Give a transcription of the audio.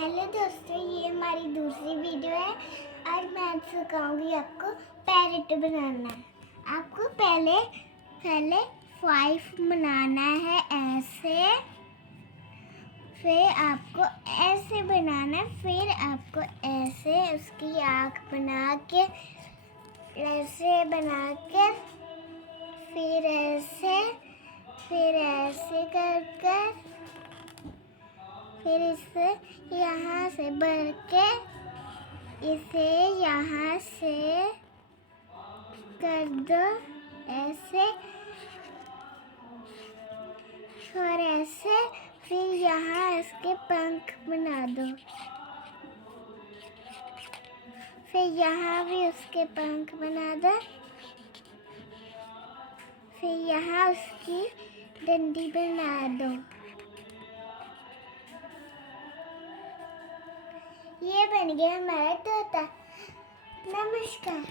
Hello दोस्तों, ये हमारी दूसरी वीडियो है। आज मैं आज सिखाऊंगी आपको पैरेट बनाना। आपको पहले पहले 5 बनाना है ऐसे, फिर आपको ऐसे बनाना है, फिर आपको ऐसे उसकी आँख बना के ऐसे बना के फिर ऐसे कर कर फिर इसे यहाँ से भर के इसे यहाँ से कर दो ऐसे और ऐसे, फिर यहाँ इसके पंख बना दो, फिर यहाँ भी उसके पंख बना दो, फिर यहाँ उसकी डंडी बना दो। ये बन गया हमारा तोता। नमस्कार।